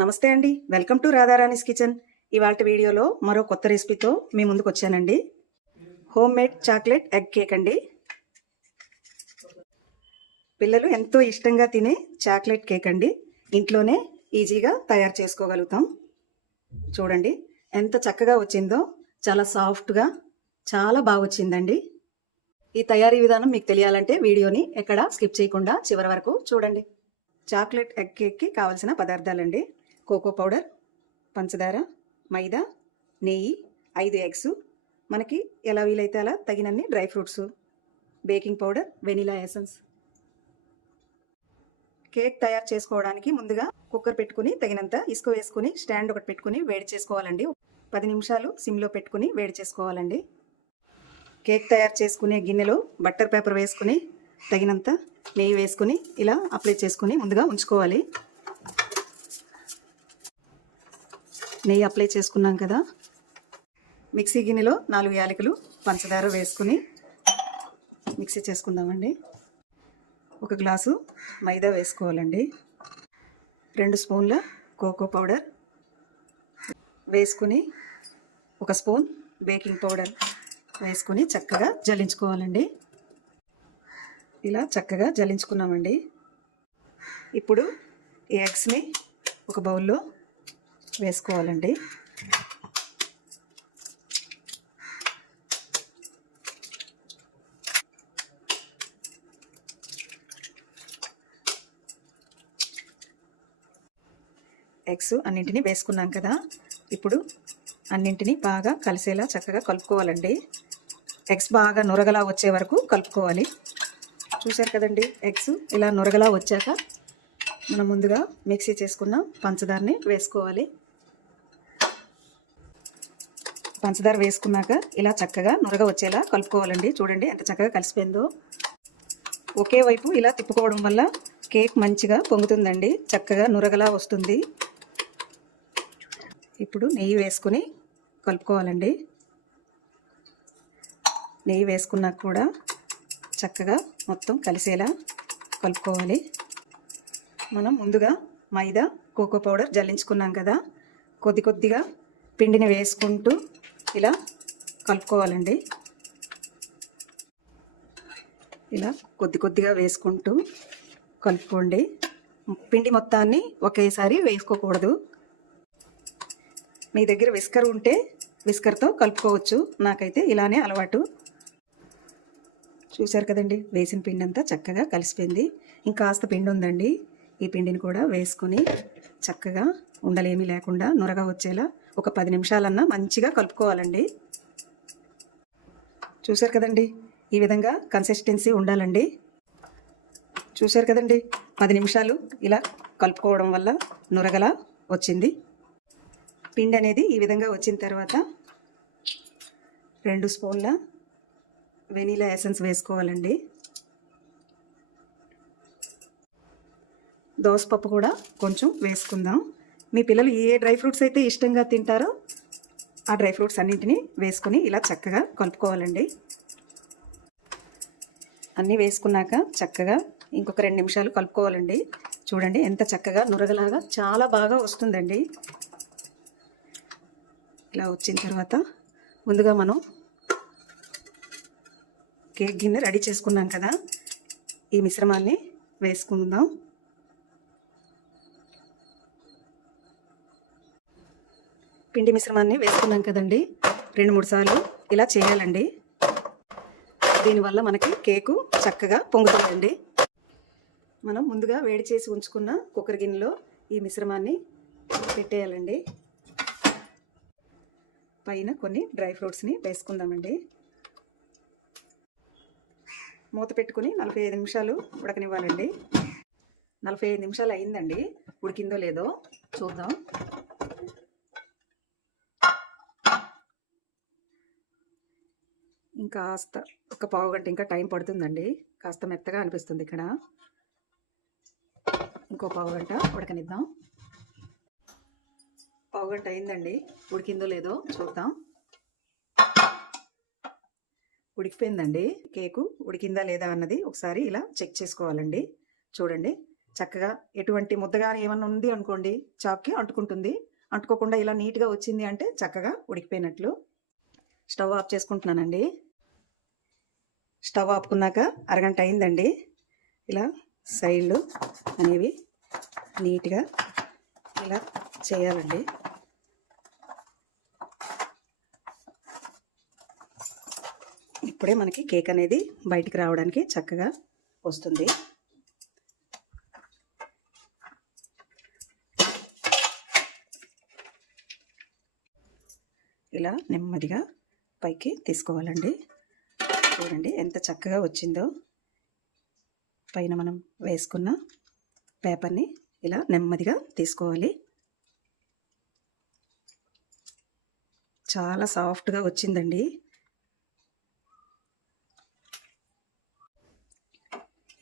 నమస్తే అండి, welcome to Radharani's kitchen. ఇవాళ వీడియోలో మరో కొత్త రెసిపీతో మీ ముందుకు వచ్చానండి. Home made chocolate egg cake అండి. పిల్లలు ఎంతో ఇష్టంగా తినే చాక్లెట్ కేక్ అండి. ఇంట్లోనే ఈజీగా తయారు చేసుకోగలుగుతాం. చూడండి ఎంత చక్కగా వచ్చిందో, చాలా సాఫ్ట్గా, చాలా బాగా వచ్చిందండి. ఈ తయారీ విధానం మీకు తెలియాలంటే వీడియోని ఎక్కడ స్కిప్ చేయకుండా చివరి వరకు చూడండి. చాక్లెట్ ఎగ్ కేక్కి కావాల్సిన పదార్థాలండి: కోకో పౌడర్, పంచదార, మైదా, నెయ్యి, 5 ఎగ్స్, మనకి ఎలా వీలైతే అలా తగినన్ని dry fruits, baking powder, vanilla essence. Cake తయారు చేసుకోవడానికి ముందుగా కుక్కర్ పెట్టుకుని తగినంత ఇసుక వేసుకుని స్టాండ్ ఒకటి పెట్టుకుని వేడి చేసుకోవాలండి. 10 నిమిషాలు సిమ్లో పెట్టుకుని వేడి చేసుకోవాలండి. కేక్ తయారు చేసుకునే గిన్నెలో బటర్ పేపర్ వేసుకుని తగినంత నెయ్యి వేసుకుని ఇలా అప్లై చేసుకుని ముందుగా ఉంచుకోవాలి. నెయ్యి అప్లై చేసుకున్నాం కదా, మిక్సీ గిన్నెలో 4 యాలకులు, పంచదార వేసుకుని మిక్సీ చేసుకుందామండి. 1 గ్లాసు మైదా వేసుకోవాలండి. 2 స్పూన్ల కోకో పౌడర్ వేసుకుని 1 స్పూన్ బేకింగ్ పౌడర్ వేసుకుని చక్కగా జల్లించుకోవాలండి. ఇలా చక్కగా జల్లించుకున్నామండి. ఇప్పుడు ఈ ఎగ్స్ని ఒక బౌల్లో వేసుకోవాలండి. ఎగ్స్ అన్నింటినీ వేసుకున్నాం కదా, ఇప్పుడు అన్నింటినీ బాగా కలిసేలా చక్కగా కలుపుకోవాలండి. ఎగ్స్ బాగా నురగలా వచ్చే వరకు కలుపుకోవాలి. చూశారు కదండి, ఎగ్స్ ఇలా నురగలా వచ్చాక మనం ముందుగా మిక్సీ చేసుకున్న పంచదారని వేసుకోవాలి. పంచదార వేసుకున్నాక ఇలా చక్కగా నురగ వచ్చేలా కలుపుకోవాలండి. చూడండి ఎంత చక్కగా కలిసిపోయిందో. ఒకే వైపు ఇలా తిప్పుకోవడం వల్ల కేక్ మంచిగా పొంగుతుందండి, చక్కగా నురగలా వస్తుంది. ఇప్పుడు నెయ్యి వేసుకుని కలుపుకోవాలండి. నెయ్యి వేసుకున్నాక కూడా చక్కగా మొత్తం కలిసేలా కలుపుకోవాలి. మనం ముందుగా మైదా, కోకో పౌడర్ జల్లించుకున్నాం కదా, కొద్ది కొద్దిగా పిండిని వేసుకుంటూ ఇలా కలుపుకోవాలండి. ఇలా కొద్ది కొద్దిగా వేసుకుంటూ కలుపుకోండి. పిండి మొత్తాన్ని ఒకేసారి వేసుకోకూడదు. మీ దగ్గర విస్కర్ ఉంటే విస్కర్తో కలుపుకోవచ్చు, నాకైతే ఇలానే అలవాటు. చూశారు కదండి, వేసిన పిండి అంతా చక్కగా కలిసిపోయింది. ఇంకాస్త పిండి ఉందండి, ఈ పిండిని కూడా వేసుకొని చక్కగా ఉండలేమీ లేకుండా నురగా వచ్చేలా ఒక 10 నిమిషాలన్నా మంచిగా కలుపుకోవాలండి. చూశారు కదండి, ఈ విధంగా కన్సిస్టెన్సీ ఉండాలండి. చూశారు కదండి, 10 నిమిషాలు ఇలా కలుపుకోవడం వల్ల నురగలా వచ్చింది. పిండి అనేది ఈ విధంగా వచ్చిన తర్వాత 2 స్పూన్ల వెనీలా ఎసెన్స్ వేసుకోవాలండి. దోసపప్పు కూడా కొంచెం వేసుకుందాం. మీ పిల్లలు ఏ డ్రై ఫ్రూట్స్ అయితే ఇష్టంగా తింటారో ఆ డ్రై ఫ్రూట్స్ అన్నింటినీ వేసుకొని ఇలా చక్కగా కలుపుకోవాలండి. అన్నీ వేసుకున్నాక చక్కగా ఇంకొక 2 నిమిషాలు కలుపుకోవాలండి. చూడండి ఎంత చక్కగా నురగలాగా చాలా బాగా వస్తుందండి. ఇలా వచ్చిన తర్వాత ముందుగా మనం కేక్ గిన్నె రెడీ చేసుకున్నాం కదా, ఈ మిశ్రమాన్ని వేసుకుందాం. పిండి మిశ్రమాన్ని వేసుకున్నాం కదండి, 2-3 సార్లు ఇలా చేయాలండి. దీనివల్ల మనకి కేకు చక్కగా పొంగుతుందండి. మనం ముందుగా వేడి చేసి ఉంచుకున్న కుక్కర్ గిన్నెలో ఈ మిశ్రమాన్ని పెట్టేయాలండి. పైన కొన్ని డ్రై ఫ్రూట్స్ని వేసుకుందామండి. మూత పెట్టుకుని 45 నిమిషాలు ఉడకనివ్వాలండి. 45 నిమిషాలు అయిందండి, ఉడికిందో లేదో చూద్దాం. ఇంకాస్త ఒక పావు గంట ఇంకా టైం పడుతుందండి, కాస్త మెత్తగా అనిపిస్తుంది ఇక్కడ. ఇంకో పావు గంట ఉడకనిద్దాం. పావు గంట అయిందండి, ఉడికిందో లేదో చూద్దాం. ఉడికిపోయిందండి. కేకు ఉడికిందా లేదా అన్నది ఒకసారి ఇలా చెక్ చేసుకోవాలండి. చూడండి చక్కగా ఎటువంటి ముద్దగా ఏమన్నా ఉంది అనుకోండి చాక్కి అంటుకుంటుంది. అంటుకోకుండా ఇలా నీట్గా వచ్చింది అంటే చక్కగా ఉడికిపోయినట్లు. స్టవ్ ఆఫ్ చేసుకుంటున్నానండి. స్టవ్ ఆపుకున్నాక అరగంట అయిందండి. ఇలా సైడ్లు అనేవి నీట్గా ఇలా చేయాలండి. ఇప్పుడే మనకి కేక్ అనేది బయటికి రావడానికి చక్కగా వస్తుంది. ఇలా నెమ్మదిగా పైకి తీసుకోవాలండి. చూడండి ఎంత చక్కగా వచ్చిందో. పైన మనం వేసుకున్న పేపర్ని ఇలా నెమ్మదిగా తీసుకోవాలి. చాలా సాఫ్ట్గా వచ్చిందండి.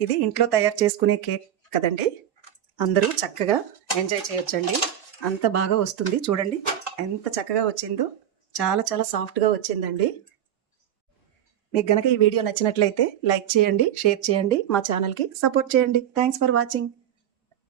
ఇది ఇంట్లో తయారు చేసుకునే కేక్ కదండి, అందరూ చక్కగా ఎంజాయ్ చేయొచ్చండి. అంత బాగా వస్తుంది. చూడండి ఎంత చక్కగా వచ్చిందో. చాలా చాలా సాఫ్ట్గా వచ్చిందండి. మీకు గనక ఈ వీడియో నచ్చినట్లయితే లైక్ చేయండి, షేర్ చేయండి, మా ఛానల్కి సపోర్ట్ చేయండి. Thanks for watching.